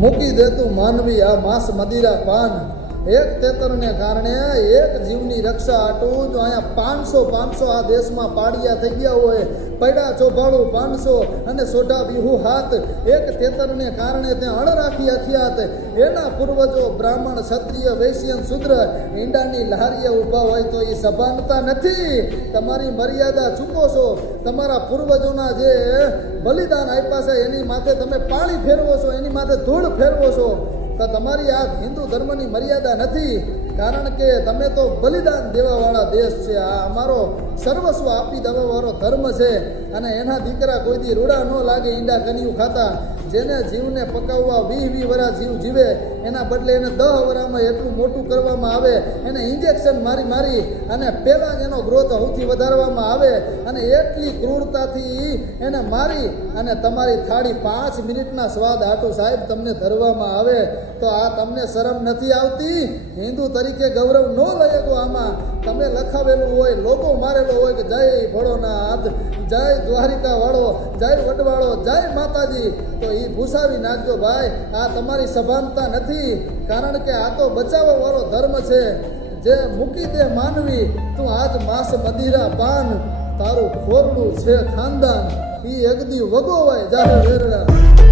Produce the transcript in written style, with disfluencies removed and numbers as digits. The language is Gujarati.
મૂકી દેતું માનવી આ માંસ મદિરા પાન એક તેતરને કારણે એક જીવની રક્ષા આટું જો અહીંયા 500 આ દેશમાં પાડિયા થઈ ગયા હોય પૈડા ચોભાળું 500 અને સોઢા બીહુ હાથ એક તેતરને કારણે ત્યાં અણ રાખી અખિયાત એના પૂર્વજો બ્રાહ્મણ ક્ષત્રિય વૈશ્યન શૂદ્ર ઈંડાની લહારીએ ઊભા હોય તો એ સભાનતા નથી. તમારી મર્યાદા ચૂકો છો. તમારા પૂર્વજોના જે બલિદાન આપ્યા છે એની માથે તમે પાણી ફેરવો છો, એની માથે ધૂળ ફેરવો છો. તો તમારી આ હિન્દુ ધર્મની મર્યાદા નથી. કારણ કે તમે તો બલિદાન દેવાવાળા દેશ છે. આ અમારો સર્વસ્વ આપી દેવાવાળો ધર્મ છે. અને એના દીકરા કોઈ દી રૂડા ન લાગે ઈંડા કનિયું ખાતા. જેને જીવને પકાવવા 20 વરા જીવ જીવે એના બદલે એને 10 વરામાં એટલું મોટું કરવામાં આવે, એને ઇન્જેક્શન મારી અને પહેલાં જ એનો ગ્રોથ સૌથી વધારવામાં આવે અને એટલી ક્રૂરતાથી એને મારી અને તમારી થાળી 5 મિનિટના સ્વાદ આટું સાહેબ તમને ધરવામાં આવે તો આ તમને શરમ નથી આવતી? હિન્દુ તરીકે ગૌરવ ન લઈએ તો આમાં તમે લખાવેલું હોય, લોગો મારેલો હોય કે જય ભોળોનાથ, જય દ્વારિકા વાળો, જય વડવાળો, જય માતાજી, તો એ ભૂસાવી નાખજો ભાઈ. આ તમારી સભાનતા નથી. કારણ કે આ તો બચાવવા વાળો ધર્મ છે. જે મૂકી દે માનવી તું આજ માંસ મદિરા પાન, તારું ખોરડું છે ખાનદાન, એ અગદી વગો હોય જાહેર વેરડા.